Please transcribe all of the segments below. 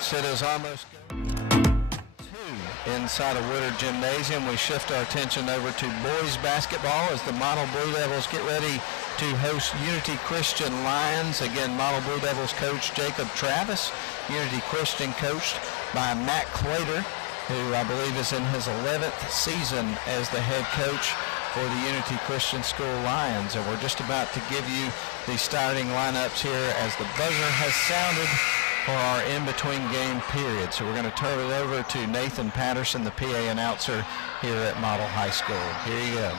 folks. It is almost inside of Woodard Gymnasium. We shift our attention over to boys basketball as the Model Blue Devils get ready to host Unity Christian Lions. Again, Model Blue Devils coach Jacob Travis, Unity Christian coached by Matt Clater, who I believe is in his 11th season as the head coach for the Unity Christian School Lions. And we're just about to give you the starting lineups here as the buzzer has sounded for our in-between game period. So we're going to turn it over to Nathan Patterson, the PA announcer here at Model High School. Here you go.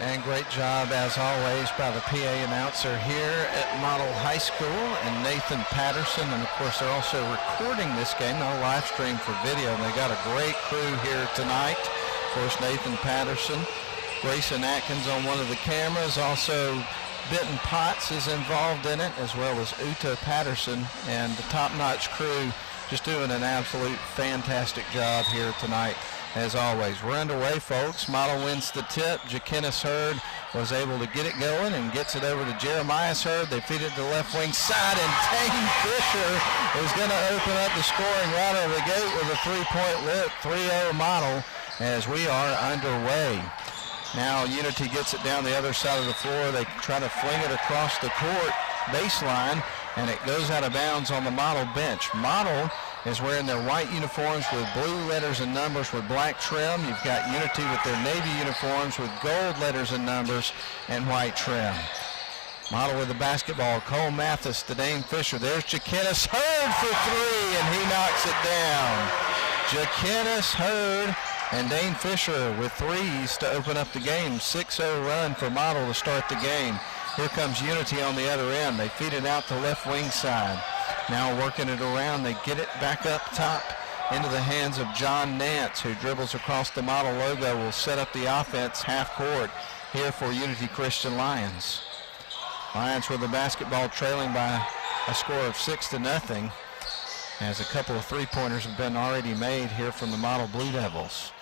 And great job, as always, by the PA announcer here at Model High School and Nathan Patterson. And, of course, they're also recording this game, not a live stream for video. And they got a great crew here tonight. Of course, Nathan Patterson, Grayson Atkins on one of the cameras. Also, Benton Potts is involved in it, as well as Uta Patterson. And the top-notch crew just doing an absolute fantastic job here tonight. As always, we're underway, folks. Model wins the tip. Jakenis Hurd was able to get it going and gets it over to Jeremiah Hurd. They feed it to the left wing side, and Dane Fisher is going to open up the scoring right out of the gate with a three-point lit 3-0 Model as we are underway. Now Unity gets it down the other side of the floor. They try to fling it across the court baseline, and it goes out of bounds on the Model bench. Model is wearing their white uniforms with blue letters and numbers with black trim. You've got Unity with their navy uniforms with gold letters and numbers and white trim. Model with the basketball, Cole Mathis to Dane Fisher. There's Jakenis Hurd for three, and he knocks it down. Jakenis Hurd and Dane Fisher with threes to open up the game. 6-0 run for Model to start the game. Here comes Unity on the other end. They feed it out the left wing side. Now working it around, they get it back up top into the hands of John Nance, who dribbles across the Model logo, will set up the offense half court here for Unity Christian Lions. Lions with the basketball trailing by a score of 6-0, as a couple of three-pointers have been already made here from the Model Blue Devils.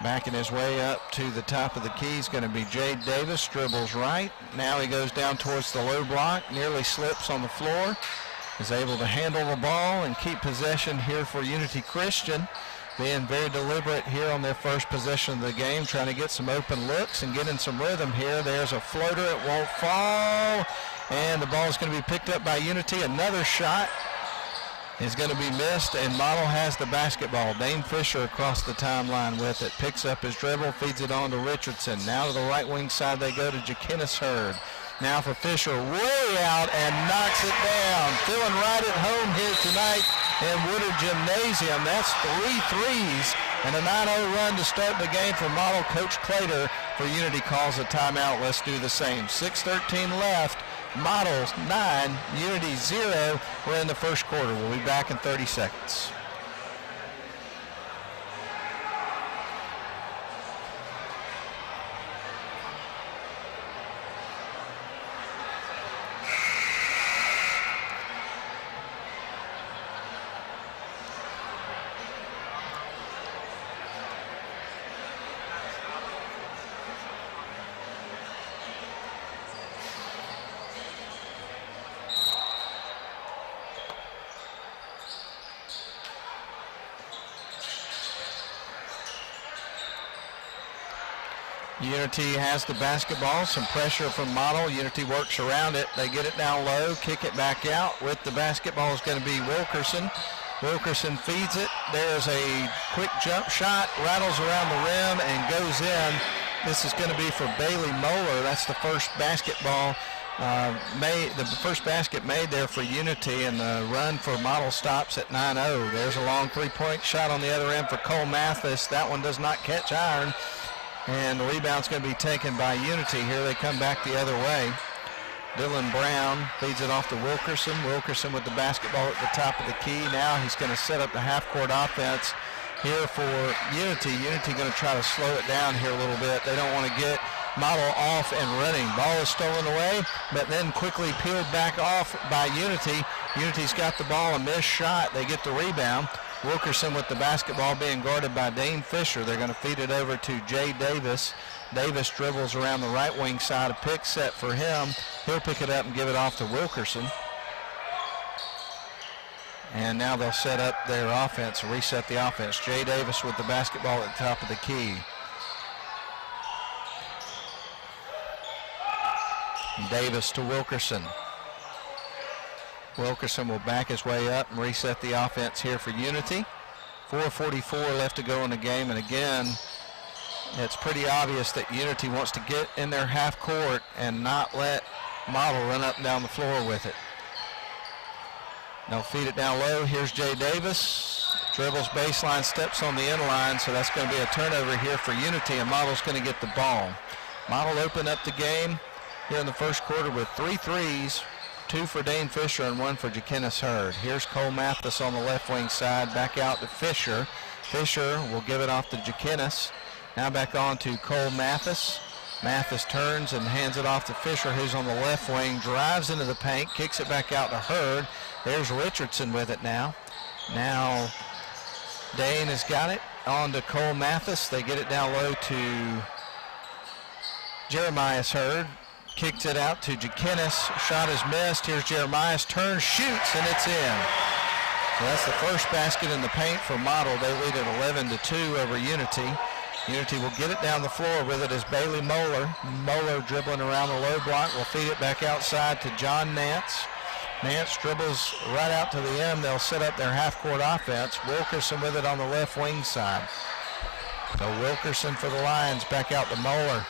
Backing his way up to the top of the key is going to be Jade Davis, dribbles right. Now he goes down towards the low block, nearly slips on the floor, is able to handle the ball and keep possession here for Unity Christian, being very deliberate here on their first possession of the game, trying to get some open looks and get in some rhythm here. There's a floater, it won't fall, and the ball is going to be picked up by Unity. Another shot is going to be missed, and Model has the basketball. Dane Fisher across the timeline with it, picks up his dribble, feeds it on to Richardson. Now to the right wing side they go to Jakenis Hurd. Now for Fisher, way out and knocks it down. Feeling right at home here tonight in Woodard Gymnasium. That's 3 threes and a 9-0 run to start the game for Model. Coach Clater for Unity calls a timeout. Let's do the same. 6:13 left. Model 9, Unity 0. We're in the first quarter. We'll be back in 30 seconds. Unity has the basketball, some pressure from Model. Unity works around it. They get it down low, kick it back out. With the basketball is going to be Wilkerson. Wilkerson feeds it. There's a quick jump shot, rattles around the rim and goes in. This is going to be for Bailey Moeller. That's the first basketball the first basket made there for Unity, and the run for Model stops at 9-0. There's a long three-point shot on the other end for Cole Mathis. That one does not catch iron, and the rebound's going to be taken by Unity. Here they come back the other way. Dylan Brown feeds it off to Wilkerson. Wilkerson with the basketball at the top of the key. Now he's going to set up the half-court offense here for Unity. Unity going to try to slow it down here a little bit. They don't want to get Model off and running. Ball is stolen away, but then quickly peeled back off by Unity. Unity's got the ball, a missed shot. They get the rebound. Wilkerson with the basketball being guarded by Dane Fisher. They're going to feed it over to Jay Davis. Davis dribbles around the right wing side. A pick set for him. He'll pick it up and give it off to Wilkerson. And now they'll set up their offense, reset the offense. Jay Davis with the basketball at the top of the key. Davis to Wilkerson. Wilkerson will back his way up and reset the offense here for Unity. 4:44 left to go in the game, and again, it's pretty obvious that Unity wants to get in their half court and not let Model run up and down the floor with it. They'll feed it down low. Here's Jay Davis. Dribbles baseline, steps on the end line, so that's going to be a turnover here for Unity, and Model's going to get the ball. Model opened up the game here in the first quarter with 3 threes, 2 for Dane Fisher and 1 for Jaquinnis Hurd. Here's Cole Mathis on the left wing side, back out to Fisher. Fisher will give it off to Jaquinnis. Now back on to Cole Mathis. Mathis turns and hands it off to Fisher, who's on the left wing, drives into the paint, kicks it back out to Hurd. There's Richardson with it now. Now Dane has got it on to Cole Mathis. They get it down low to Jeremiah Hurd. Kicks it out to Jaquinnis. Shot is missed. Here's Jeremiah. Turns, shoots, and it's in. So that's the first basket in the paint for Model. They lead at 11-2 over Unity. Unity will get it down the floor with it as Bailey Moeller. Moeller dribbling around the low block. Will feed it back outside to John Nance. Nance dribbles right out to the end. They'll set up their half-court offense. Wilkerson with it on the left wing side. So Wilkerson for the Lions, back out to Moeller.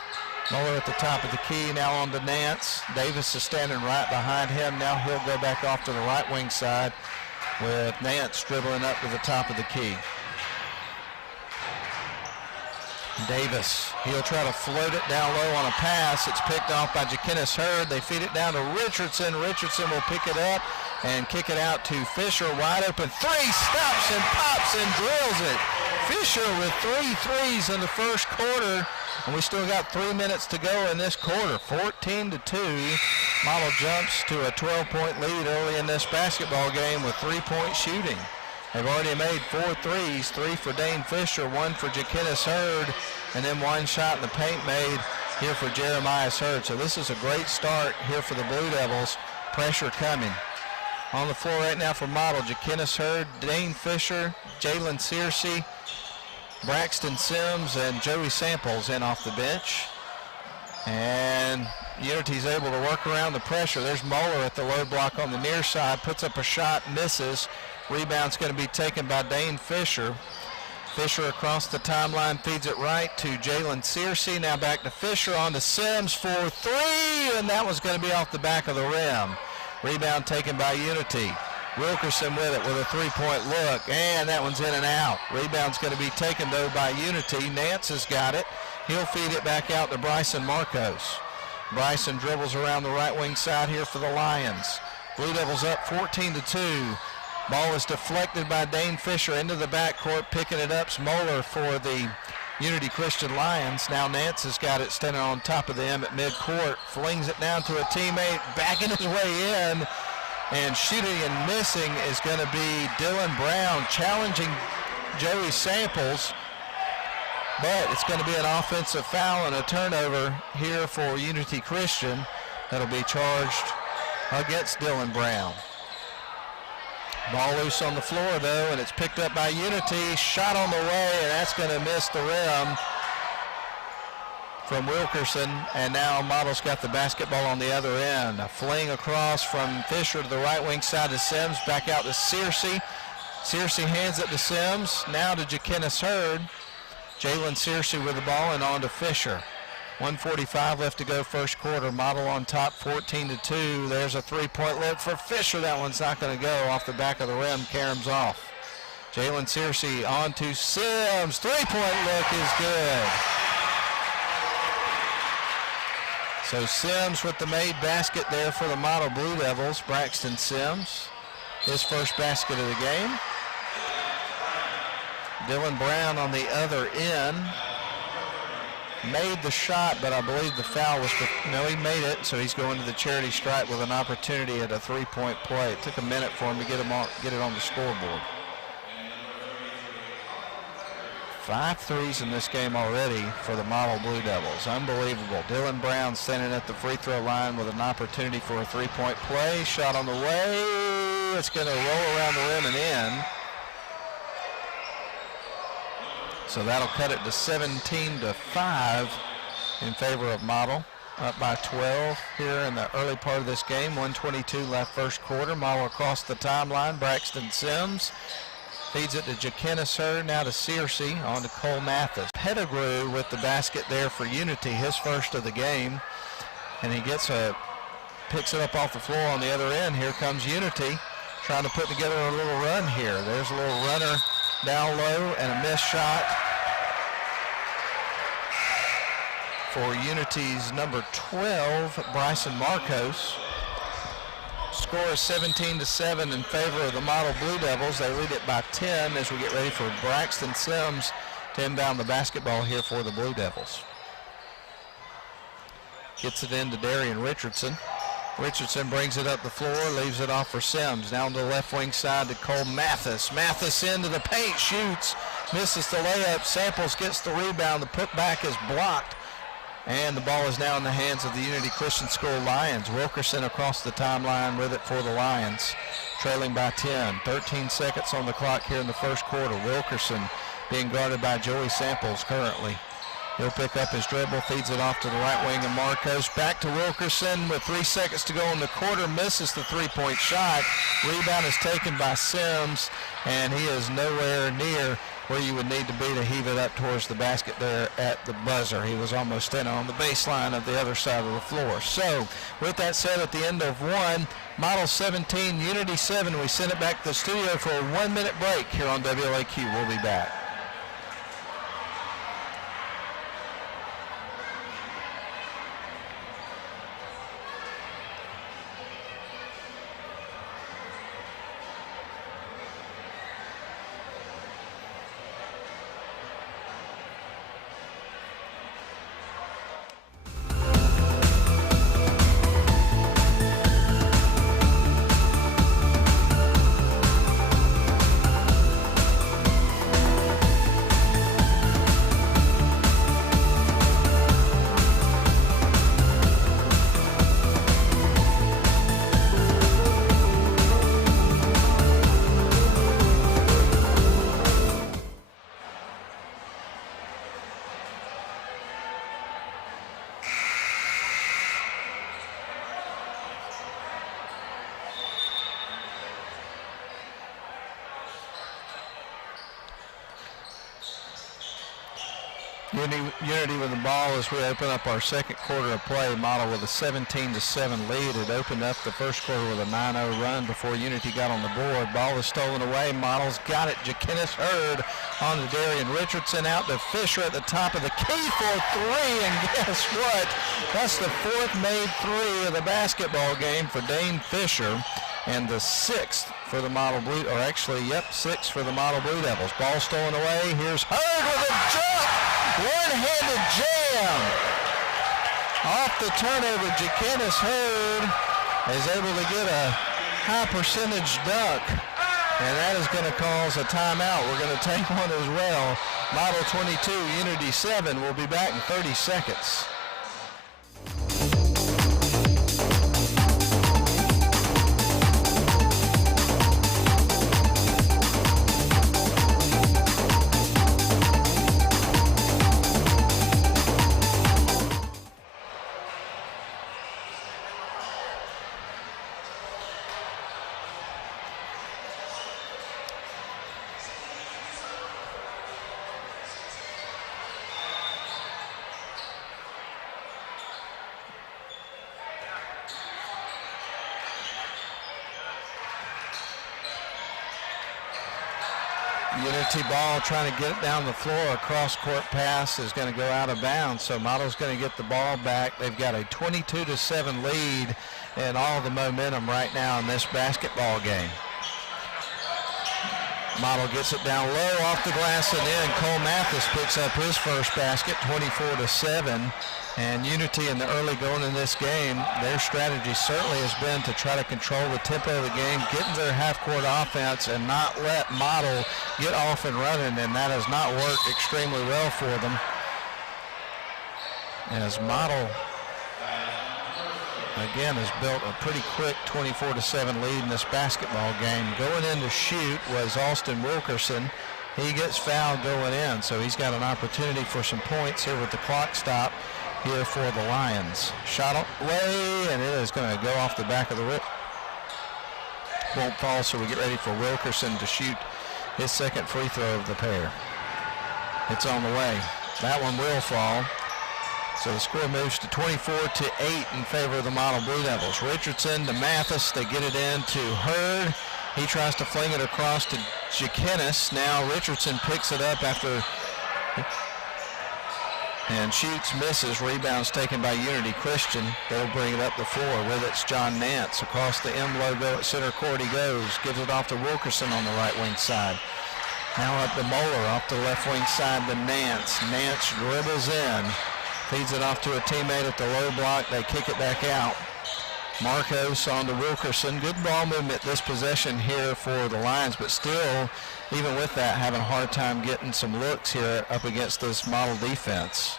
Moeller at the top of the key, now on to Nance. Davis is standing right behind him. Now he'll go back off to the right wing side with Nance dribbling up to the top of the key. Davis, he'll try to float it down low on a pass. It's picked off by Jaquinnis Hurd. They feed it down to Richardson. Richardson will pick it up and kick it out to Fisher. Wide open three, stops and pops and drills it. Fisher with 3 threes in the first quarter. And we still got 3 minutes to go in this quarter. 14-2. Model jumps to a 12-point lead early in this basketball game with 3-point shooting. They've already made 4 threes, 3 for Dane Fisher, 1 for Jaquinnis Hurd, and then 1 shot in the paint made here for Jeremiah Hurd. So this is a great start here for the Blue Devils. Pressure coming. On the floor right now for Model, Jaquinnis Hurd, Dane Fisher, Jalen Searcy, Braxton Sims, and Joey Samples in off the bench. And Unity's able to work around the pressure. There's Moeller at the low block on the near side, puts up a shot, misses. Rebound's going to be taken by Dane Fisher. Fisher across the timeline feeds it right to Jalen Searcy. Now back to Fisher, on to Sims for 3, and that was going to be off the back of the rim. Rebound taken by Unity. Wilkerson with it with a 3-point look, and that one's in and out. Rebound's going to be taken, though, by Unity. Nance has got it. He'll feed it back out to Bryson Marcos. Bryson dribbles around the right wing side here for the Lions. Blue Devils up 14-2. Ball is deflected by Dane Fisher into the backcourt. Picking it up's Moeller for the Unity Christian Lions. Now Nance has got it standing on top of them at midcourt. Flings it down to a teammate, backing his way in. And shooting and missing is going to be Dylan Brown, challenging Joey Samples. But it's going to be an offensive foul and a turnover here for Unity Christian. That'll be charged against Dylan Brown. Ball loose on the floor, though, and it's picked up by Unity. Shot on the way, and that's going to miss the rim. from Wilkerson, and now Model's got the basketball on the other end. A fling across from Fisher to the right wing side to Sims, back out to Searcy. Searcy hands it to Sims, now to Jakenis Hurd. Jalen Searcy with the ball and on to Fisher. 1:45 left to go first quarter. Model on top 14-2. There's a three-point look for Fisher. That one's not going to go off the back of the rim. Caroms off. Jalen Searcy on to Sims. Three-point look is good. So Sims with the made basket there for the Model Blue Devils. Braxton Sims, his first basket of the game. Dylan Brown on the other end. Made the shot, but I believe the foul was, no, he made it, so he's going to the charity stripe with an opportunity at a three-point play. It took a minute for him to get it on the scoreboard. 5 threes in this game already for the Model Blue Devils. Unbelievable. Dylan Brown standing at the free throw line with an opportunity for a three-point play. Shot on the way. It's going to roll around the rim and in. So that'll cut it to 17-5 in favor of Model. Up by 12 here in the early part of this game. 1:22 left first quarter. Model across the timeline. Braxton Sims feeds it to Jakenis Hurd, now to Searcy, on to Cole Mathis. Pettigrew with the basket there for Unity, his first of the game. And he picks it up off the floor on the other end. Here comes Unity, trying to put together a little run here. There's a little runner down low and a missed shot for Unity's number 12, Bryson Marcos. Score is 17-7 in favor of the Model Blue Devils. They lead it by 10 as we get ready for Braxton Sims to inbound the basketball here for the Blue Devils. Gets it into Darian Richardson. Richardson brings it up the floor, leaves it off for Sims. Down to the left wing side to Cole Mathis. Mathis into the paint, shoots, misses the layup. Samples gets the rebound. The putback is blocked. And the ball is now in the hands of the Unity Christian School Lions. Wilkerson across the timeline with it for the Lions, trailing by 10. 13 seconds on the clock here in the first quarter. Wilkerson being guarded by Joey Samples currently. He'll pick up his dribble, feeds it off to the right wing of Marcos. Back to Wilkerson with 3 seconds to go in the quarter. Misses the three-point shot. Rebound is taken by Sims, and he is nowhere near where you would need to be to heave it up towards the basket there at the buzzer. He was almost standing on the baseline of the other side of the floor. So with that said, at the end of one, Model 17, Unity 7, we send it back to the studio for a 1-minute break here on WLAQ. We'll be back. Unity with the ball as we open up our second quarter of play. Model with a 17-7 lead. It opened up the first quarter with a 9-0 run before Unity got on the board. Ball is stolen away. Model's got it. Jakenis Hurd on to Darian Richardson, out to Fisher at the top of the key for three. And guess what? That's the fourth made three of the basketball game for Dane Fisher, and the sixth for the Model Blue, or actually, sixth for the Model Blue Devils. Ball stolen away. Here's Hurd with a jump. One-handed jam. Off the turnover, Jakenis Hurd is able to get a high percentage dunk, and that is going to cause a timeout. We're going to take one as well. Model 22, Unity 7. We'll be back in 30 seconds. Unity ball trying to get it down the floor. A cross-court pass is going to go out of bounds, so Model's going to get the ball back. They've got a 22-7 lead and all the momentum right now in this basketball game. Model gets it down low off the glass and in. Cole Mathis picks up his first basket, 24-7. And Unity in the early going in this game, their strategy certainly has been to try to control the tempo of the game, get into their half-court offense, and not let Model get off and running, and that has not worked extremely well for them. As Model, again, has built a pretty quick 24-7 lead in this basketball game. Going in to shoot was Austin Wilkerson. He gets fouled going in, so he's got an opportunity for some points here with the clock stop here for the Lions. Shot away, and it is going to go off the back of the rim. Won't fall, so we get ready for Wilkerson to shoot his second free throw of the pair. It's on the way. That one will fall. So the score moves to 24-8 in favor of the Model Blue Devils. Richardson to Mathis. They get it in to Hurd. He tries to fling it across to Jakinis. Now Richardson picks it up after and shoots, misses. Rebounds taken by Unity Christian. They'll bring it up the floor. With it's John Nance. Across the M logo at center court he goes. Gives it off to Wilkerson on the right wing side. Now up to Moeller. Off the left wing side to Nance. Nance dribbles in. Feeds it off to a teammate at the low block. They kick it back out. Marcos on to Wilkerson. Good ball movement this possession here for the Lions, but still, even with that, having a hard time getting some looks here up against this Model defense.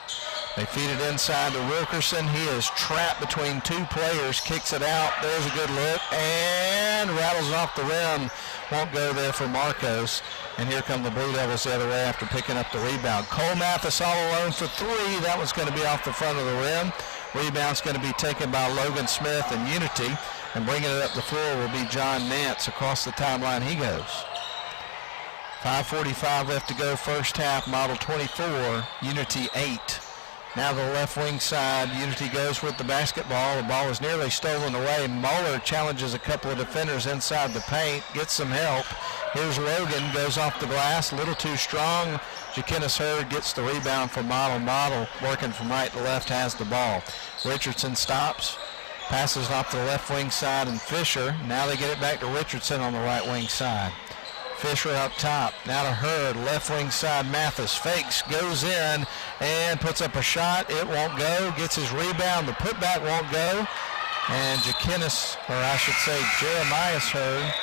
They feed it inside to Wilkerson. He is trapped between two players, kicks it out. There's a good look, and rattles off the rim. Won't go there for Marcos. And here come the Blue Devils the other way after picking up the rebound. Cole Mathis all alone for three. That one's going to be off the front of the rim. Rebound's going to be taken by Logan Smith and Unity. And bringing it up the floor will be John Nance. Across the timeline he goes. 5:45 left to go first half. Model 24, Unity 8. Now the left wing side, Unity goes with the basketball. The ball is nearly stolen away. Moeller challenges a couple of defenders inside the paint, gets some help. Here's Logan, goes off the glass, a little too strong. Jakinis Hurd gets the rebound for Model. Model working from right to left has the ball. Richardson stops, passes off the left wing side, and Fisher. Now they get it back to Richardson on the right wing side. Fisher up top, now to Hurd, left wing side, Mathis fakes, goes in, and puts up a shot. It won't go, gets his rebound, the putback won't go, and Jakinis, or I should say Jeremiah Hurd,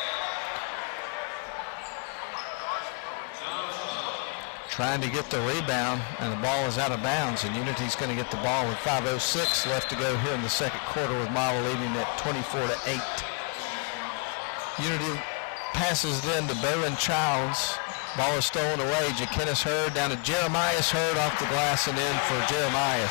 trying to get the rebound, and the ball is out of bounds, and Unity's going to get the ball with 5:06 left to go here in the second quarter, with Model leading at 24-8. Unity passes it in to Bowen Childs. Ball is stolen away. Jakinis Hurd down to Jeremiah Hurd off the glass and in for Jeremiah.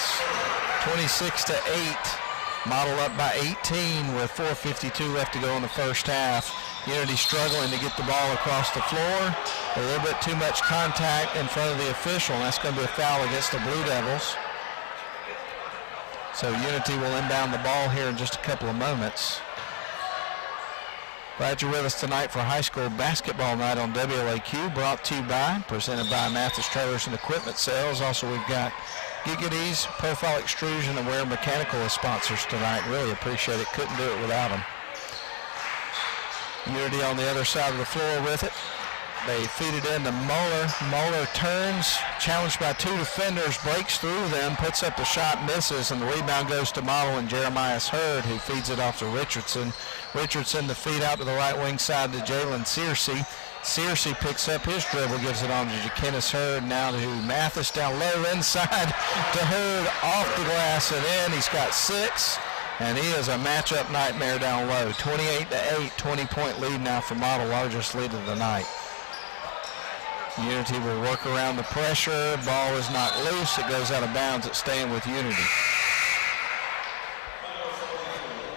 26-8. Model up by 18 with 4:52 left to go in the first half. Unity struggling to get the ball across the floor. A little bit too much contact in front of the official, and that's going to be a foul against the Blue Devils. So Unity will inbound the ball here in just a couple of moments. Glad you're with us tonight for high school basketball night on WLAQ, brought to you by, presented by Mathis Trailers and Equipment Sales. Also, we've got Giggity's, Profile Extrusion, and Ware Mechanical as sponsors tonight. Really appreciate it. Couldn't do it without them. Unity on the other side of the floor with it. They feed it into Moeller. Moeller turns, challenged by two defenders, breaks through them, puts up a shot, misses, and the rebound goes to Model and Jeremiah Hurd, who feeds it off to Richardson. Richardson the feed out to the right wing side to Jalen Searcy. Searcy picks up his dribble, gives it on to Jakinis Hurd. Now to Mathis down low inside to Hurd off the glass and in. He's got 6, and he is a matchup nightmare down low. 28-8, 20-point lead now for Model, largest lead of the night. Unity will work around the pressure. Ball is not loose. It goes out of bounds. It's staying with Unity.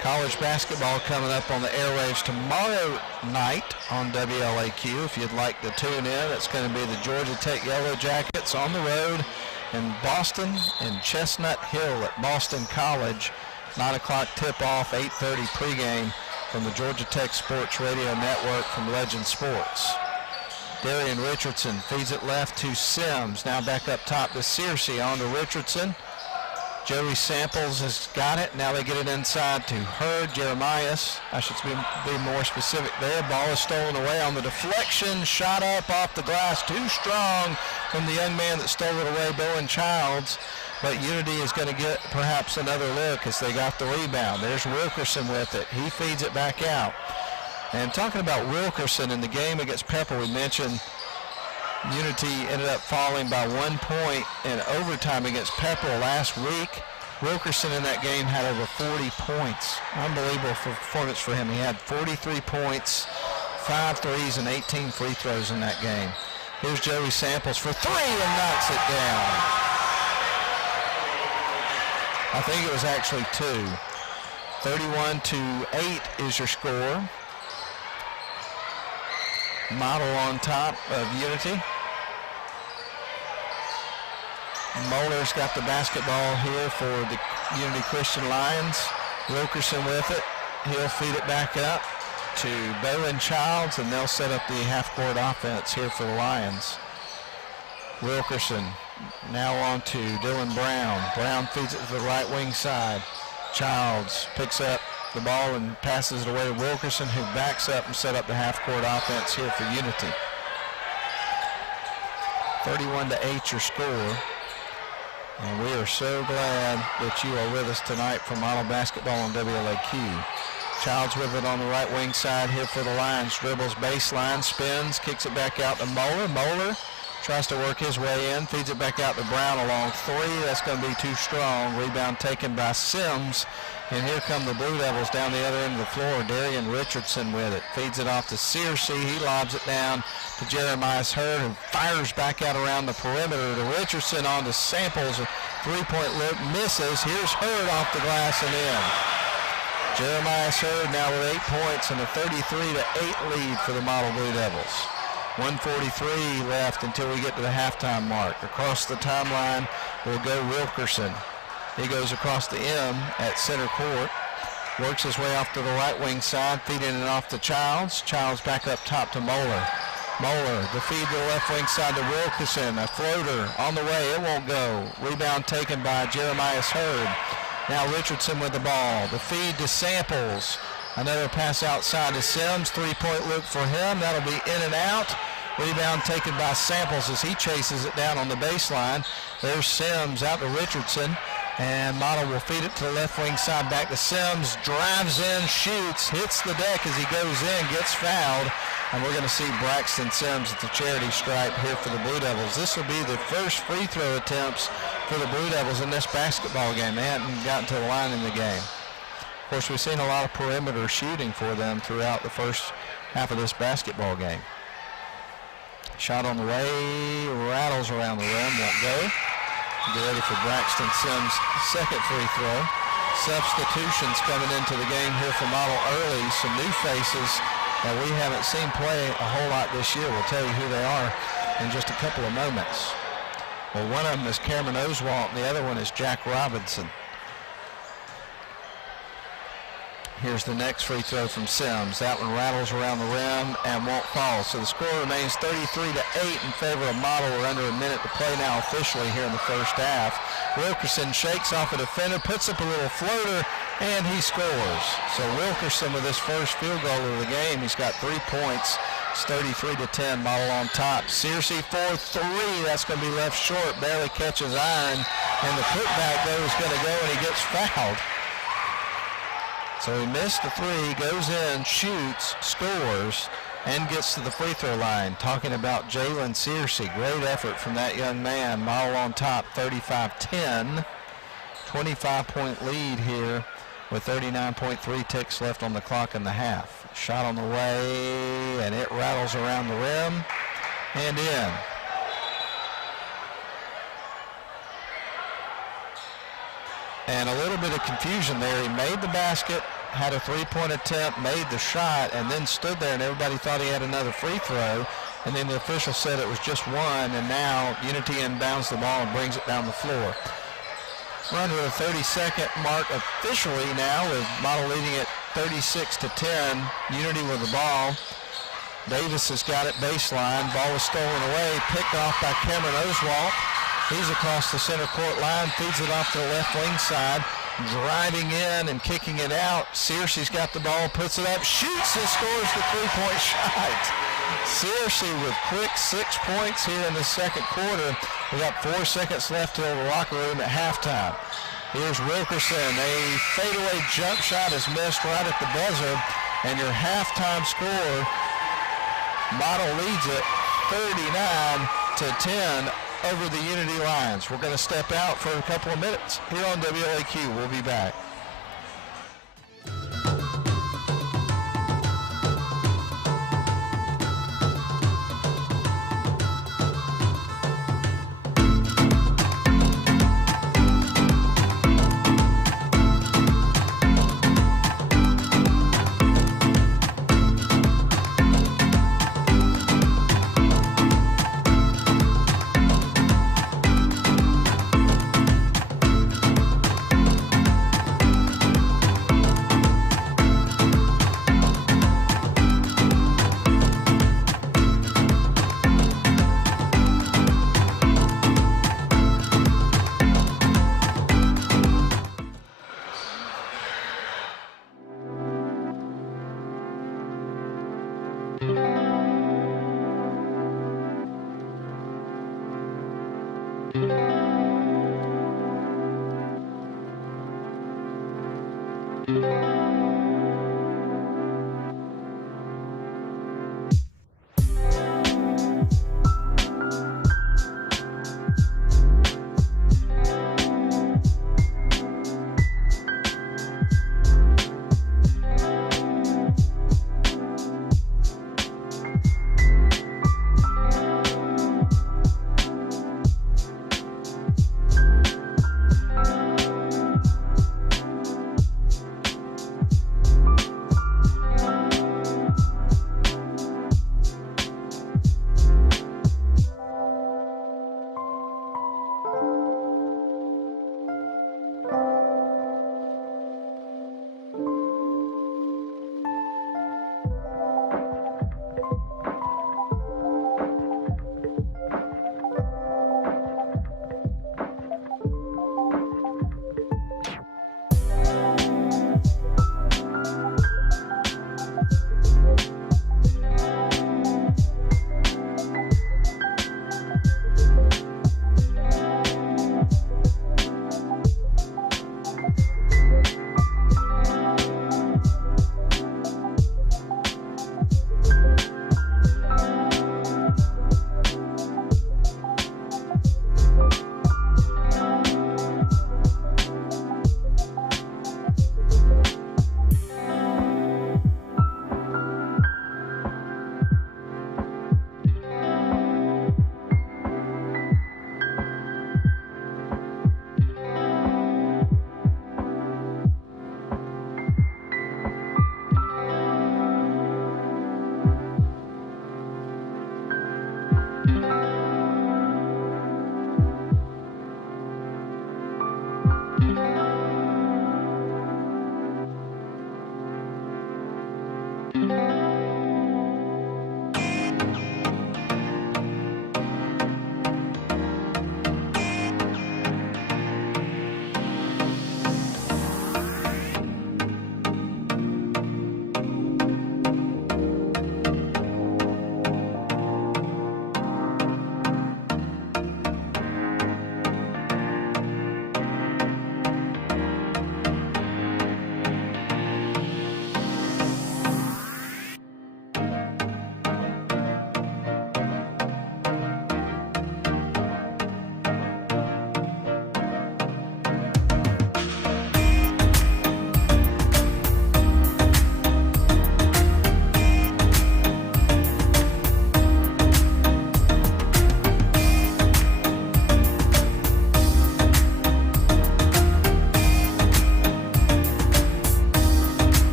College basketball coming up on the airwaves tomorrow night on WLAQ. If you'd like to tune in, it's going to be the Georgia Tech Yellow Jackets on the road in Boston and Chestnut Hill at Boston College. 9 o'clock tip-off, 8:30 pregame from the Georgia Tech Sports Radio Network from Legend Sports. Darian Richardson feeds it left to Sims. Now back up top to Searcy, on to Richardson. Joey Samples has got it. Now they get it inside to Hurd. Jeremias, I should be more specific there. Ball is stolen away on the deflection. Shot up off the glass. Too strong from the young man that stole it away, Bowen Childs. But Unity is going to get perhaps another look as they got the rebound. There's Wilkerson with it. He feeds it back out. And talking about Wilkerson in the game against Pepper, we mentioned Unity ended up falling by 1 point in overtime against Pepper last week. Wilkerson in that game had over 40 points. Unbelievable performance for him. He had 43 points, 5 threes, and 18 free throws in that game. Here's Joey Samples for three and knocks it down. I think it was actually two. 31-8 is your score. Model on top of Unity. Moeller's got the basketball here for the Unity Christian Lions. Wilkerson with it. He'll feed it back up to Bowen Childs, and they'll set up the half-court offense here for the Lions. Wilkerson now on to Dylan Brown. Brown feeds it to the right wing side. Childs picks up the ball and passes it away to Wilkerson, who backs up and set up the half-court offense here for Unity. 31-8 your score. And we are so glad that you are with us tonight for Model Basketball on WLAQ. Childs with it on the right wing side here for the Lions. Dribbles baseline, spins, kicks it back out to Moeller. Moeller tries to work his way in, feeds it back out to Brown along three. That's going to be too strong. Rebound taken by Sims. And here come the Blue Devils down the other end of the floor. Darian Richardson with it. Feeds it off to Searcy. He lobs it down to Jeremias Hurd, who fires back out around the perimeter to Richardson on to Samples. A three-point look misses. Here's Hurd off the glass and in. Jeremias Hurd now with 8 points and a 33-8 lead for the Model Blue Devils. 1:43 left until we get to the halftime mark. Across the timeline will go Wilkerson. He goes across the M at center court. Works his way off to the right wing side, feeding it off to Childs. Childs back up top to Moeller. Moeller, the feed to the left wing side to Wilkerson. A floater on the way, it won't go. Rebound taken by Jeremias Hurd. Now Richardson with the ball. The feed to Samples. Another pass outside to Sims. Three-point look for him. That'll be in and out. Rebound taken by Samples as he chases it down on the baseline. There's Sims out to Richardson. And Model will feed it to the left wing side back to Sims. Drives in, shoots, hits the deck as he goes in, gets fouled. And we're going to see Braxton Sims at the charity stripe here for the Blue Devils. This will be the first free throw attempts for the Blue Devils in this basketball game. They hadn't gotten to the line in the game. Of course, we've seen a lot of perimeter shooting for them throughout the first half of this basketball game. Shot on the way, rattles around the rim, won't go. Get ready for Braxton Sims' second free throw. Substitutions coming into the game here for Model early. Some new faces that we haven't seen play a whole lot this year. We'll tell you who they are in just a couple of moments. Well, one of them is Cameron Oswalt, and the other one is Jack Robinson. Here's the next free throw from Sims. That one rattles around the rim and won't fall. So the score remains 33-8 in favor of Model. We're under a minute to play now officially here in the first half. Wilkerson shakes off a defender, puts up a little floater, and he scores. So Wilkerson with his first field goal of the game. He's got 3 points. It's 33-10, Model on top. Searcy for three. That's going to be left short. Barely catches iron. And the putback though is going to go, and he gets fouled. So he missed the three, goes in, shoots, scores, and gets to the free throw line. Talking about Jalen Searcy. Great effort from that young man. Model on top, 35-10. 25-point lead here with 39.3 ticks left on the clock in the half. Shot on the way, and it rattles around the rim and in. And a little bit of confusion there. He made the basket, had a three-point attempt, made the shot, and then stood there, and everybody thought he had another free throw. And then the official said it was just one, and now Unity inbounds the ball and brings it down the floor. We're under the 30-second mark officially now, with Model leading at 36-10. Unity with the ball. Davis has got it baseline. Ball is stolen away, picked off by Cameron Oswalt. He's across the center court line, feeds it off to the left wing side, driving in and kicking it out. Searcy's got the ball, puts it up, shoots and scores the three-point shot. Searcy with quick 6 points here in the second quarter. We got 4 seconds left till the locker room at halftime. Here's Wilkerson. A fadeaway jump shot is missed right at the buzzer, and your halftime score, Model leads it 39-10 over the Unity Lions. We're going to step out for a couple of minutes here on WLAQ. We'll be back.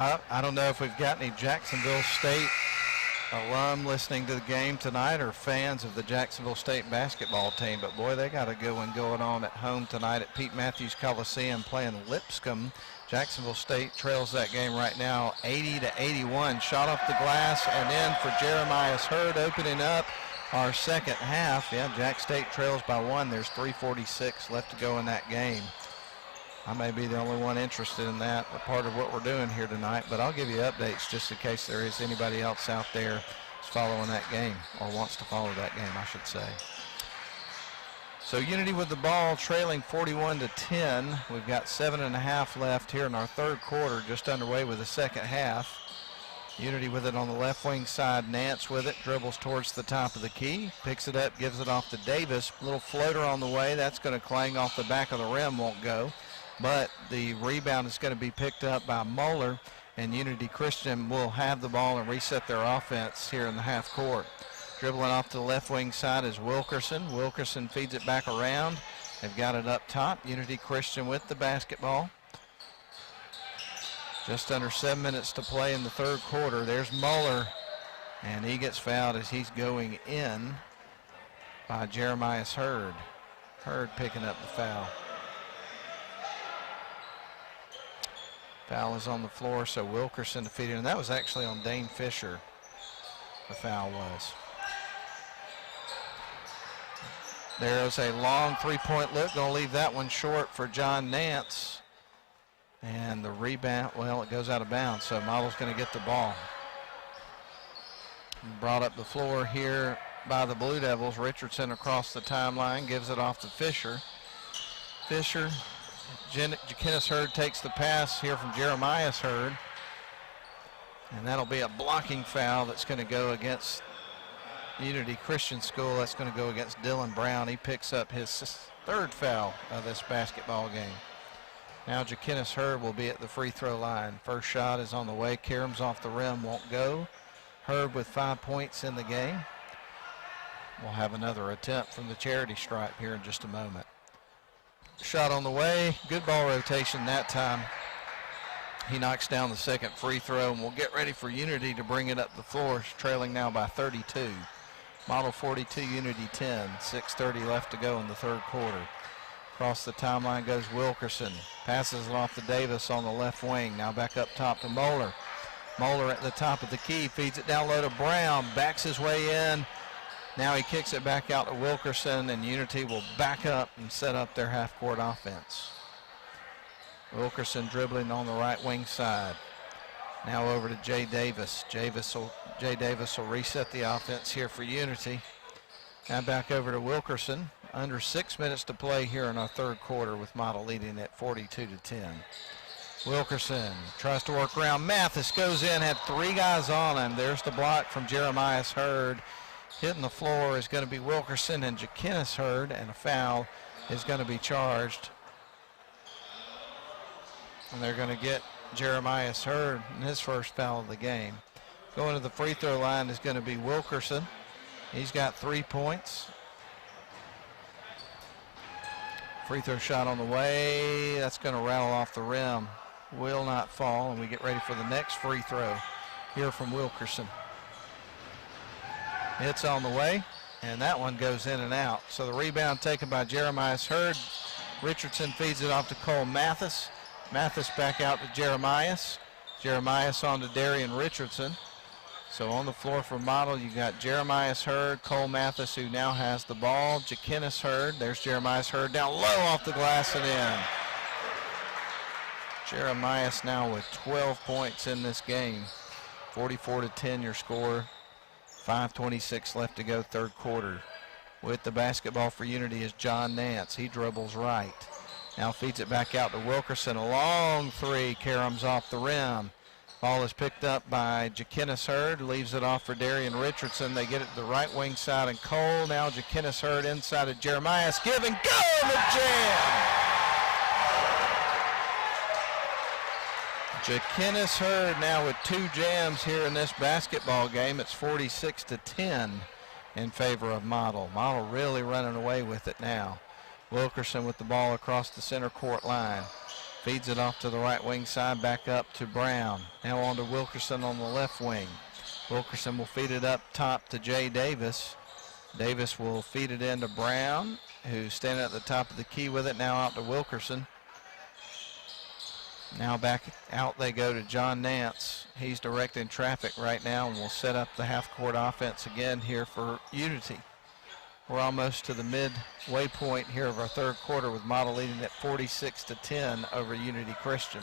I don't know if we've got any Jacksonville State alum listening to the game tonight or fans of the Jacksonville State basketball team, but boy, they got a good one going on at home tonight at Pete Matthews Coliseum playing Lipscomb. Jacksonville State trails that game right now 80-81. Shot off the glass and in for Jeremiah Hurd, opening up our second half. Yeah, Jack State trails by 1. There's 3:46 left to go in that game. I may be the only one interested in that, a part of what we're doing here tonight, but I'll give you updates just in case there is anybody else out there who's following that game, or wants to follow that game, I should say. So Unity with the ball, trailing 41-10. We've got 7.5 left here in our third quarter, just underway with the second half. Unity with it on the left wing side. Nance with it, dribbles towards the top of the key, picks it up, gives it off to Davis. Little floater on the way, that's going to clang off the back of the rim, won't go. But the rebound is going to be picked up by Moeller, and Unity Christian will have the ball and reset their offense here in the half court. Dribbling off to the left wing side is Wilkerson. Wilkerson feeds it back around. They've got it up top. Unity Christian with the basketball. Just under 7 minutes to play in the third quarter. There's Moeller, and he gets fouled as he's going in by Jeremiah Hurd. Hurd picking up the foul. Foul is on the floor, so Wilkerson defeated, and that was actually on Dane Fisher, the foul was. There's a long three-point look, going to leave that one short for John Nance. And the rebound, well, it goes out of bounds, so Model's going to get the ball. Brought up the floor here by the Blue Devils. Richardson across the timeline, gives it off to Fisher. Fisher. Jaquinnis Hurd takes the pass here from Jeremiah Hurd. And that'll be a blocking foul that's going to go against Unity Christian School. That's going to go against Dylan Brown. He picks up his third foul of this basketball game. Now Jaquinnis Hurd will be at the free throw line. First shot is on the way. Karam's off the rim, won't go. Hurd with 5 points in the game. We'll have another attempt from the charity stripe here in just a moment. Shot on the way, good ball rotation that time. He knocks down the second free throw, and we'll get ready for Unity to bring it up the floor, trailing now by 32. Model 42, Unity 10, 6:30 left to go in the third quarter. Across the timeline goes Wilkerson, passes it off to Davis on the left wing, now back up top to Moeller. Moeller at the top of the key, feeds it down low to Brown, backs his way in. Now he kicks it back out to Wilkerson, and Unity will back up and set up their half-court offense. Wilkerson dribbling on the right wing side. Now over to Jay Davis. Jay Davis will reset the offense here for Unity. Now back over to Wilkerson. Under 6 minutes to play here in our third quarter with Model leading at 42-10. Wilkerson tries to work around. Mathis goes in, had 3 guys on him. There's the block from Jeremiah Hurd. Hitting the floor is going to be Wilkerson and Jaquinnis Hurd, and a foul is going to be charged. And they're going to get Jeremiah Hurd in his first foul of the game. Going to the free throw line is going to be Wilkerson. He's got 3 points. Free throw shot on the way. That's going to rattle off the rim. Will not fall, and we get ready for the next free throw here from Wilkerson. It's on the way, and that one goes in and out. So the rebound taken by Jeremiah Hurd. Richardson feeds it off to Cole Mathis. Mathis back out to Jeremiah. Jeremiah on to Darian Richardson. So on the floor for Model, you got Jeremiah Hurd, Cole Mathis, who now has the ball. Jaquinnis Hurd. There's Jeremiah Hurd down low off the glass and in. Jeremiah now with 12 points in this game. 44-10 your score. 5:26 left to go third quarter. With the basketball for Unity is John Nance. He dribbles right. Now feeds it back out to Wilkerson. A long three. Karam's off the rim. Ball is picked up by Jaquinnis Hurd. Leaves it off for Darian Richardson. They get it to the right wing side, and Cole. Now Jaquinnis Hurd inside of Jeremiah. Give and go! The jam! Jaquinnis Hurd now with 2 jams here in this basketball game. It's 46-10 in favor of Model. Model really running away with it now. Wilkerson with the ball across the center court line. Feeds it off to the right wing side, back up to Brown. Now on to Wilkerson on the left wing. Wilkerson will feed it up top to Jay Davis. Davis will feed it into Brown, who's standing at the top of the key with it. Now out to Wilkerson. Now back out they go to John Nance. He's directing traffic right now and will set up the half-court offense again here for Unity. We're almost to the midway point here of our third quarter with Model leading at 46-10 over Unity Christian.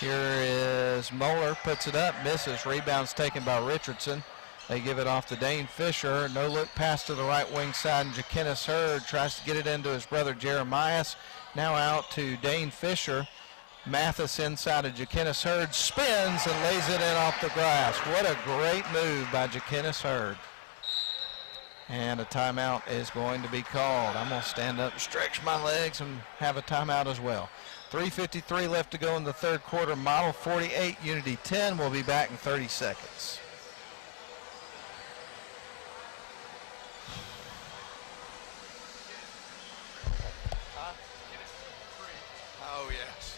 Here is Moeller, puts it up, misses. Rebound's taken by Richardson. They give it off to Dane Fisher. No look pass to the right wing side, and Jaquinnis Hurd tries to get it into his brother Jeremias. Now out to Dane Fisher. Mathis inside of Jaquinnis Hurd, spins and lays it in off the glass. What a great move by Jaquinnis Hurd. And a timeout is going to be called. I'm going to stand up, stretch my legs, and have a timeout as well. 3:53 left to go in the third quarter. Model 48, Unity 10. We'll be back in 30 seconds. Oh, yes.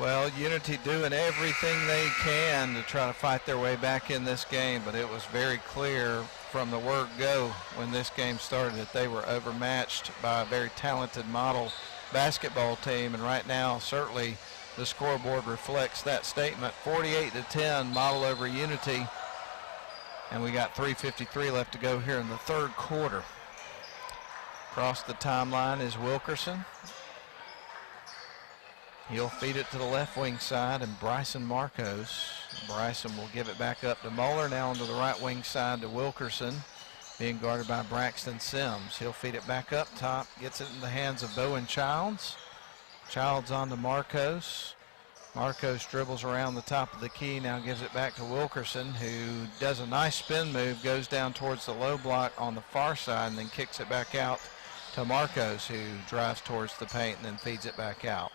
Well, Unity doing everything they can to try to fight their way back in this game, but it was very clear from the word go when this game started that they were overmatched by a very talented Model basketball team, and right now certainly the scoreboard reflects that statement. 48-10 Model over Unity, and we got 3:53 left to go here in the third quarter. Across the timeline is Wilkerson. He'll feed it to the left wing side, and Bryson Marcos. Bryson will give it back up to Moeller. Now onto the right wing side to Wilkerson, being guarded by Braxton Sims. He'll feed it back up top, gets it in the hands of Bowen Childs. Childs on to Marcos. Marcos dribbles around the top of the key, now gives it back to Wilkerson, who does a nice spin move, goes down towards the low block on the far side, and then kicks it back out to Marcos, who drives towards the paint and then feeds it back out.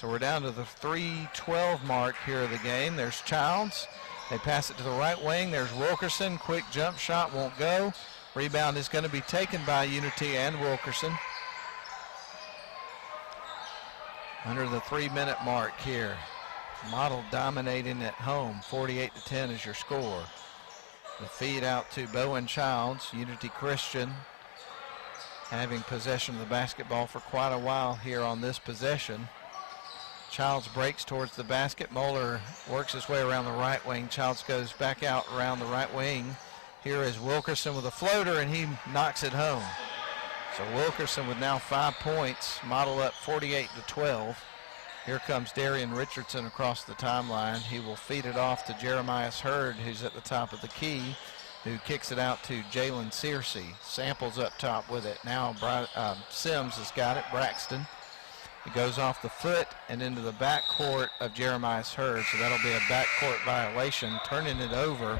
So we're down to the 3:12 mark here of the game. There's Childs. They pass it to the right wing. There's Wilkerson. Quick jump shot won't go. Rebound is going to be taken by Unity and Wilkerson. Under the 3-minute mark here. Model dominating at home. 48-10 is your score. The feed out to Bowen Childs. Unity Christian having possession of the basketball for quite a while here on this possession. Childs breaks towards the basket. Moeller works his way around the right wing. Childs goes back out around the right wing. Here is Wilkerson with a floater, and he knocks it home. So Wilkerson with now 5 points. Model up 48-12. Here comes Darian Richardson across the timeline. He will feed it off to Jeremias Hurd, who's at the top of the key, who kicks it out to Jalen Searcy. Samples up top with it. Now Sims has got it. Braxton. It goes off the foot and into the backcourt of Jeremias Hurd, so that'll be a backcourt violation. Turning it over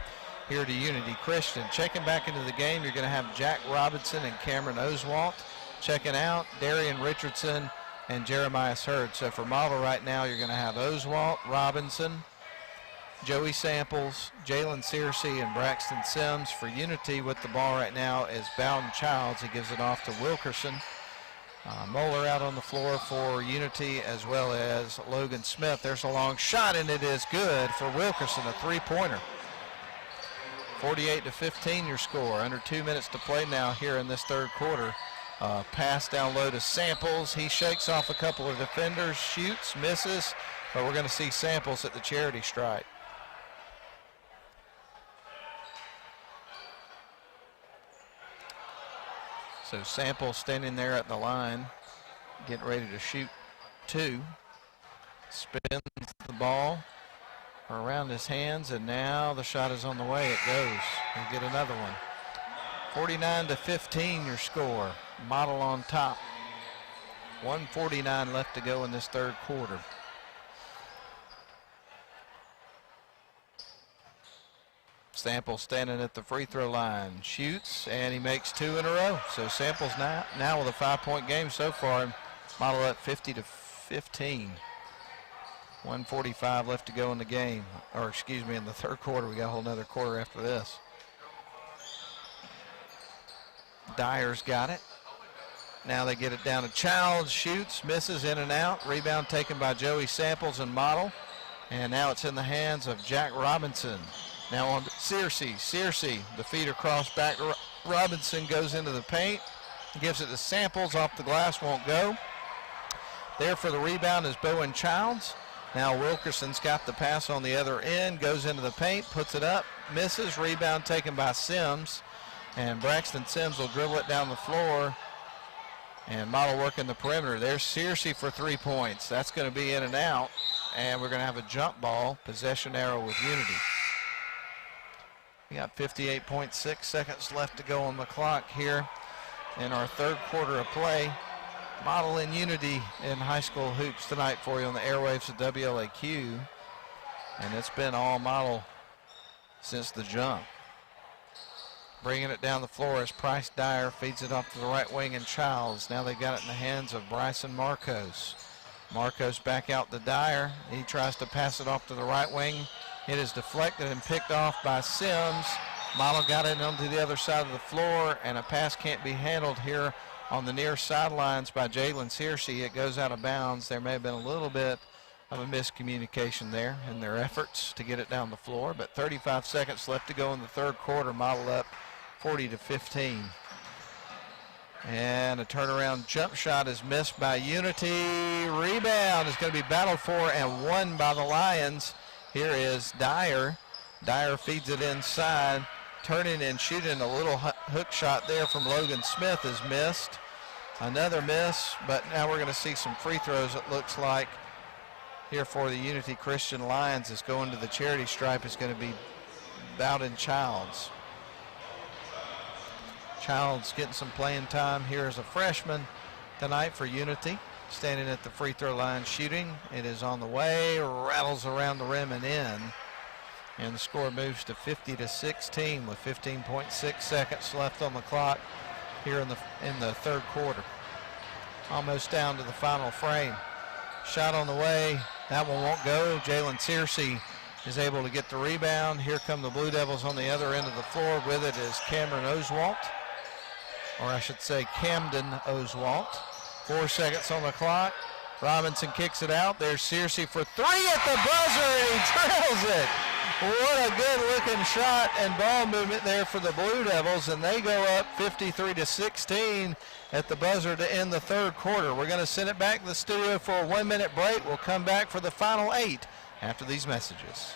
here to Unity Christian. Checking back into the game, you're going to have Jack Robinson and Cameron Oswalt. Checking out, Darian Richardson and Jeremias Hurd. So for Model right now, you're going to have Oswalt, Robinson, Joey Samples, Jalen Searcy, and Braxton Sims. For Unity with the ball right now is Bowden Childs. He gives it off to Wilkerson. Moeller out on the floor for Unity, as well as Logan Smith. There's a long shot, and it is good for Wilkerson, a three-pointer. 48-15 your score. Under 2 minutes to play now here in this third quarter. Pass down low to Samples. He shakes off a couple of defenders, shoots, misses, but we're going to see Samples at the charity stripe. So Samples standing there at the line, getting ready to shoot two. Spins the ball around his hands, and now the shot is on the way. It goes. He'll get another one. 49-15 your score. Model on top. 1:49 left to go in this third quarter. Samples standing at the free throw line, shoots, and he makes 2 in a row. So Samples now with a 5-point game so far. Model up 50-15. 1:45 left to go in the game, or excuse me, in the third quarter. We got a whole nother quarter after this. Dyer's got it. Now they get it down to Childs, shoots, misses, in and out. Rebound taken by Joey Samples and Model. And now it's in the hands of Jack Robinson. Now on to Searcy. Searcy, the feed across back to Robinson, goes into the paint. Gives it to Samples, off the glass, won't go. There for the rebound is Bowen Childs. Now Wilkerson's got the pass on the other end, goes into the paint, puts it up, misses. Rebound taken by Sims. And Braxton Sims will dribble it down the floor. And Model working the perimeter. There's Searcy for 3 points. That's going to be in and out. And we're going to have a jump ball, possession arrow with Unity. We got 58.6 seconds left to go on the clock here in our third quarter of play. Model in Unity in high school hoops tonight for you on the airwaves of WLAQ. And it's been all Model since the jump. Bringing it down the floor as Price Dyer feeds it off to the right wing and Childs. Now they got it in the hands of Bryson Marcos. Marcos back out to Dyer. He tries to pass it off to the right wing. It is deflected and picked off by Sims. Model got it onto the other side of the floor, and a pass can't be handled here on the near sidelines by Jalen Searcy. It goes out of bounds. There may have been a little bit of a miscommunication there in their efforts to get it down the floor, but 35 seconds left to go in the third quarter. Model up 40-15. And a turnaround jump shot is missed by Unity. Rebound is going to be battled for and won by the Lions. Here is Dyer. Dyer feeds it inside. Turning and shooting a little hook shot there from Logan Smith is missed. Another miss, but now we're going to see some free throws, it looks like, here for the Unity Christian Lions. Is going to the charity stripe is going to be Bowden Childs. Childs getting some playing time here as a freshman tonight for Unity. Standing at the free throw line shooting. It is on the way, rattles around the rim and in. And the score moves to 50-16 with 15.6 seconds left on the clock here in the third quarter. Almost down to the final frame. Shot on the way. That one won't go. Jalen Searcy is able to get the rebound. Here come the Blue Devils on the other end of the floor. With it is Cameron Oswalt, or I should say Camden Oswalt. 4 seconds on the clock. Robinson kicks it out. There's Searcy for 3 at the buzzer, and he drills it. What a good-looking shot and ball movement there for the Blue Devils, and they go up 53-16 at the buzzer to end the third quarter. We're going to send it back to the studio for a 1-minute break. We'll come back for the final 8 after these messages.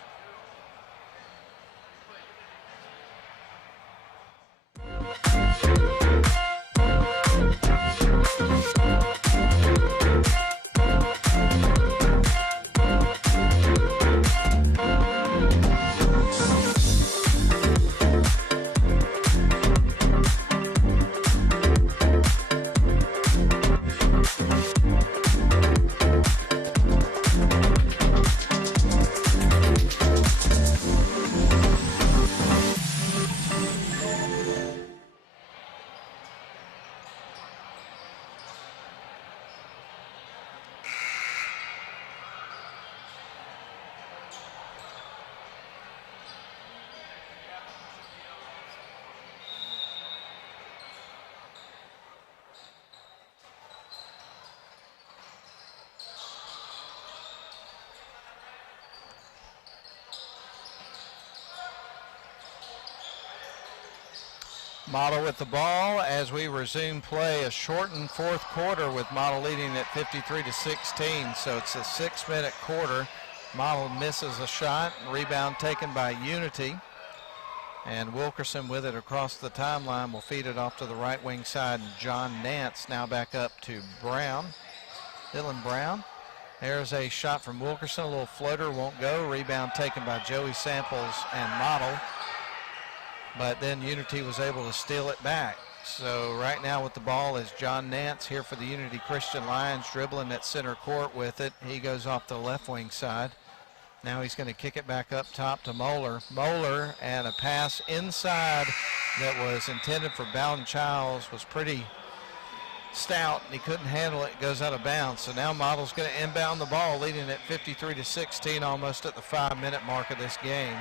Model with the ball as we resume play. A shortened fourth quarter with Model leading at 53-16. So it's a 6-minute quarter. Model misses a shot. Rebound taken by Unity. And Wilkerson with it across the timeline will feed it off to the right wing side. And John Nance now back up to Brown. Dylan Brown. There's a shot from Wilkerson. A little floater won't go. Rebound taken by Joey Samples and Model. But then Unity was able to steal it back. So right now with the ball is John Nance here for the Unity Christian Lions, dribbling at center court with it. He goes off the left wing side. Now he's going to kick it back up top to Moeller. Moeller, and a pass inside that was intended for Bowden Childs was pretty stout, and he couldn't handle it. It goes out of bounds. So now Model's going to inbound the ball, leading at 53-16, almost at the 5-minute mark of this game.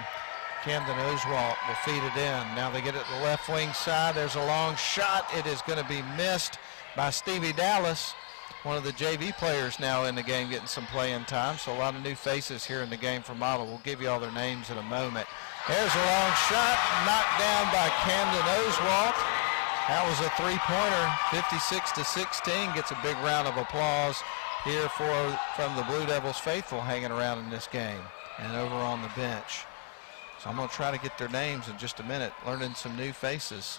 Camden Oswalt will feed it in. Now they get it to the left wing side. There's a long shot. It is going to be missed by Stevie Dallas, one of the JV players now in the game, getting some playing time. So a lot of new faces here in the game for Model. We'll give you all their names in a moment. There's a long shot, knocked down by Camden Oswalt. That was a three-pointer, 56-16. Gets a big round of applause here from the Blue Devils faithful hanging around in this game and over on the bench. So I'm going to try to get their names in just a minute, learning some new faces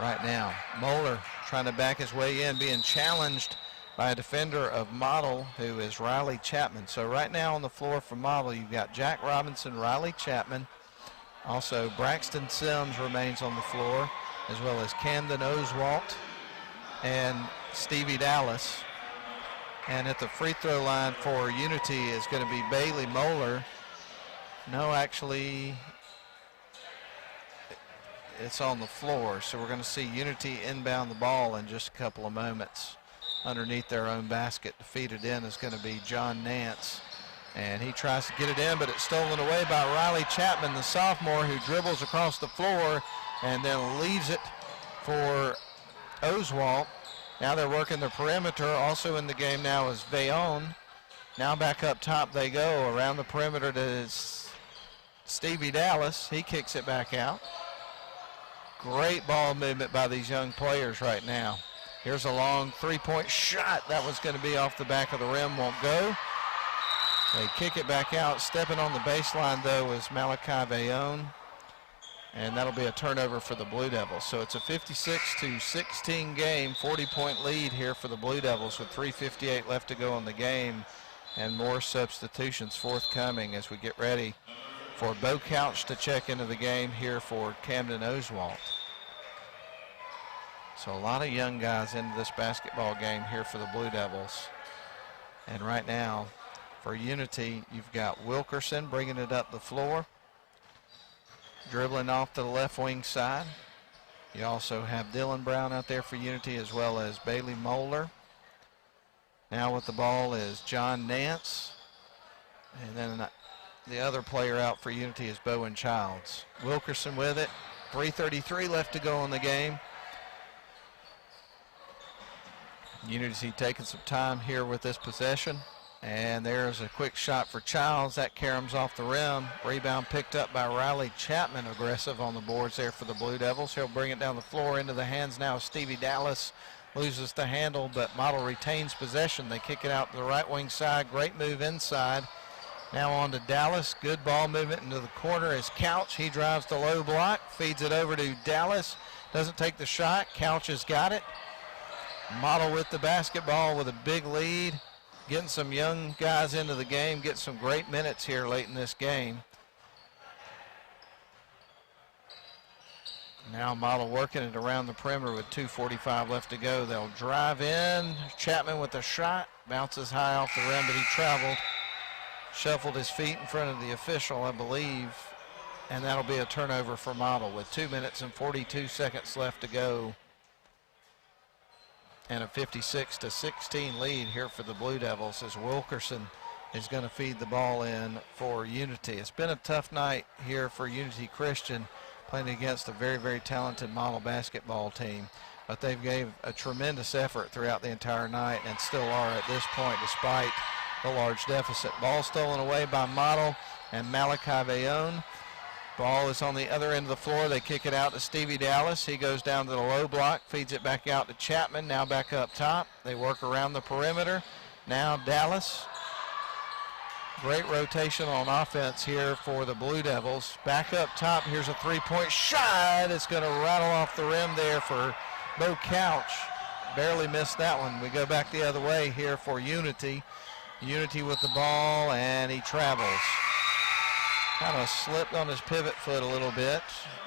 right now. Moeller trying to back his way in, being challenged by a defender of Model, who is Riley Chapman. So right now on the floor for Model, you've got Jack Robinson, Riley Chapman. Also, Braxton Sims remains on the floor, as well as Camden Oswalt and Stevie Dallas. And at the free throw line for Unity is going to be Bailey Moeller. No, actually, it's on the floor. So we're going to see Unity inbound the ball in just a couple of moments. Underneath their own basket to feed it in is going to be John Nance. And he tries to get it in, but it's stolen away by Riley Chapman, the sophomore, who dribbles across the floor and then leaves it for Oswalt. Now they're working the perimeter. Also in the game now is Vayon. Now back up top they go. Around the perimeter to Stevie Dallas. He kicks it back out. Great ball movement by these young players right now. Here's a long three-point shot. That was going to be off the back of the rim. Won't go. They kick it back out. Stepping on the baseline, though, is Malachi Vayon. And that'll be a turnover for the Blue Devils. So it's a 56-16 game, 40-point lead here for the Blue Devils with 3:58 left to go in the game. And more substitutions forthcoming as we get ready for Bo Couch to check into the game here for Camden Oswalt. So a lot of young guys into this basketball game here for the Blue Devils. And right now for Unity, you've got Wilkerson bringing it up the floor, dribbling off to the left wing side. You also have Dylan Brown out there for Unity, as well as Bailey Moeller. Now with the ball is John Nance. And then the other player out for Unity is Bowen Childs. Wilkerson with it. 3:33 left to go in the game. Unity taking some time here with this possession. And there's a quick shot for Childs. That caroms off the rim. Rebound picked up by Riley Chapman, aggressive on the boards there for the Blue Devils. He'll bring it down the floor into the hands now of Stevie Dallas. Loses the handle, but Model retains possession. They kick it out to the right wing side. Great move inside. Now on to Dallas. Good ball movement into the corner is Couch. He drives the low block, feeds it over to Dallas. Doesn't take the shot. Couch has got it. Model with the basketball with a big lead. Getting some young guys into the game. Get some great minutes here late in this game. Now Model working it around the perimeter with 2:45 left to go. They'll drive in. Chapman with a shot. Bounces high off the rim, but he traveled. Shuffled his feet in front of the official, I believe. And that'll be a turnover for Model with 2 minutes and 42 seconds left to go. And a 56-16 lead here for the Blue Devils as Wilkerson is going to feed the ball in for Unity. It's been a tough night here for Unity Christian, playing against a very, very talented Model basketball team. But they've gave a tremendous effort throughout the entire night and still are at this point despite the large deficit. Ball stolen away by Model and Malachi Vayon. Ball is on the other end of the floor. They kick it out to Stevie Dallas. He goes down to the low block, feeds it back out to Chapman, now back up top. They work around the perimeter. Now Dallas. Great rotation on offense here for the Blue Devils. Back up top, here's a three-point shot. It's going to rattle off the rim there for Bo Couch. Barely missed that one. We go back the other way here for Unity. Unity with the ball, and he travels. kind of slipped on his pivot foot a little bit,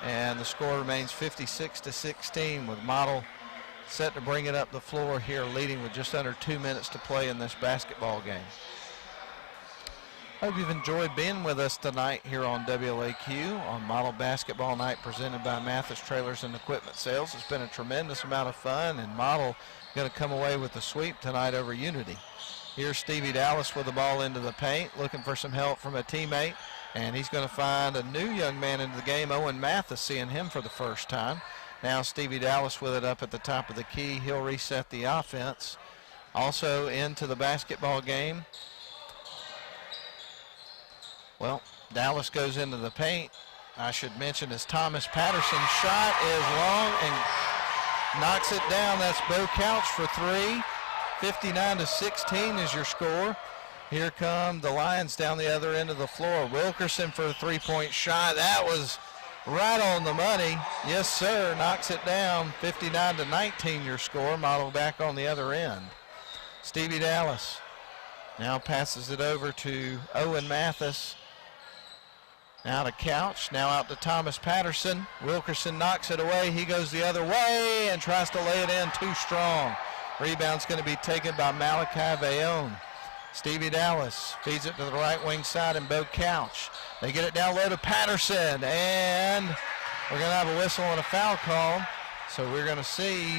and the score remains 56-16 with Model set to bring it up the floor here, leading with just under 2 minutes to play in this basketball game. Hope you've enjoyed being with us tonight here on WLAQ on Model Basketball Night presented by Mathis Trailers and Equipment Sales. It's been a tremendous amount of fun, and Model going to come away with the sweep tonight over Unity. Here's Stevie Dallas with the ball into the paint, looking for some help from a teammate, and he's going to find a new young man into the game, Owen Mathis, seeing him for the first time. Now Stevie Dallas with it up at the top of the key. He'll reset the offense. Also into the basketball game. Well, Dallas goes into the paint. I should mention as Thomas Patterson's shot is long and knocks it down. That's Bo Couch for three. 59-16 is your score. Here come the Lions down the other end of the floor. Wilkerson for a three-point shot. That was right on the money. Yes, sir. Knocks it down. 59-19 your score. Model back on the other end. Stevie Dallas now passes it over to Owen Mathis. Now to Couch, now out to Thomas Patterson. Wilkerson knocks it away. He goes the other way and tries to lay it in too strong. Rebound's going to be taken by Malachi Bayonne. Stevie Dallas feeds it to the right wing side and Bo Couch. They get it down low to Patterson, and we're going to have a whistle and a foul call. So we're going to see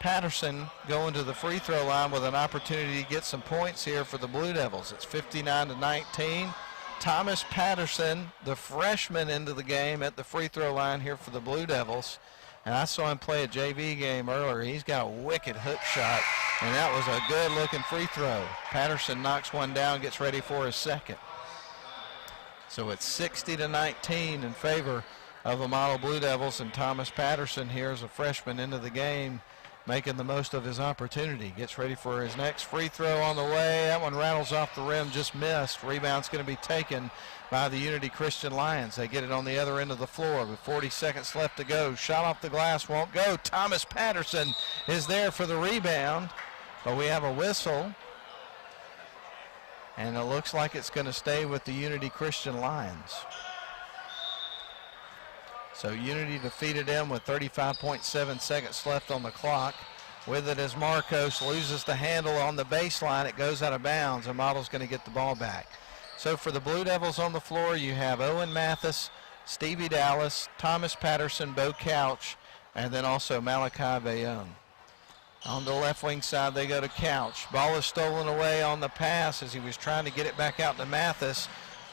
Patterson going to the free throw line with an opportunity to get some points here for the Blue Devils. It's 59-19. Thomas Patterson, the freshman, into the game at the free throw line here for the Blue Devils. And I saw him play a JV game earlier. He's got a wicked hook shot, and that was a good-looking free throw. Patterson knocks one down, gets ready for his second. So it's 60-19 in favor of the Model Blue Devils, and Thomas Patterson here as a freshman into the game, making the most of his opportunity. Gets ready for his next free throw on the way. That one rattles off the rim, just missed. Rebound's going to be taken by the Unity Christian Lions. They get it on the other end of the floor with 40 seconds left to go. Shot off the glass, won't go. Thomas Patterson is there for the rebound, but we have a whistle, and it looks like it's going to stay with the Unity Christian Lions. So Unity defeated them with 35.7 seconds left on the clock. With it as Marcos loses the handle on the baseline. It goes out of bounds, and Model's going to get the ball back. So for the Blue Devils on the floor, you have Owen Mathis, Stevie Dallas, Thomas Patterson, Bo Couch, and then also Malachi Bayonne. On the left wing side, they go to Couch. Ball is stolen away on the pass as he was trying to get it back out to Mathis.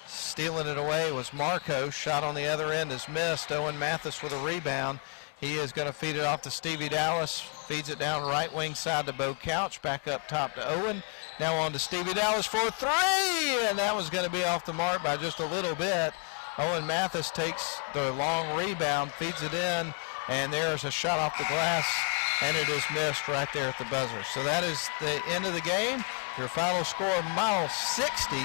Stealing it away was Marcos. Shot on the other end is missed. Owen Mathis with a rebound. He is going to feed it off to Stevie Dallas. Feeds it down right wing side to Bo Couch. Back up top to Owen. Now on to Stevie Dallas for three. And that was going to be off the mark by just a little bit. Owen Mathis takes the long rebound, feeds it in, and there's a shot off the glass, and it is missed right there at the buzzer. So that is the end of the game. Your final score, Model 60,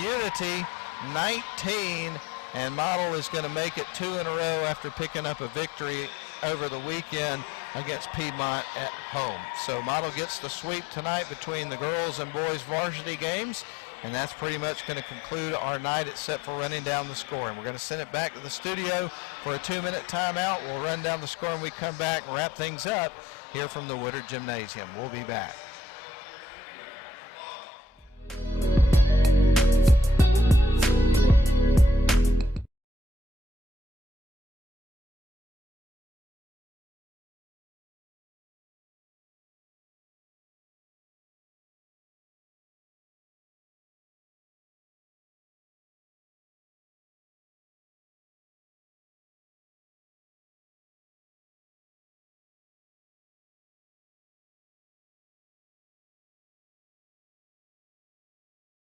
Unity 19, and Model is going to make it 2 in a row after picking up a victory over the weekend against Piedmont at home. So Model gets the sweep tonight between the girls and boys varsity games, and that's pretty much going to conclude our night except for running down the score. And we're going to send it back to the studio for a 2-minute timeout. We'll run down the score and we come back and wrap things up here from the Woodard Gymnasium. We'll be back.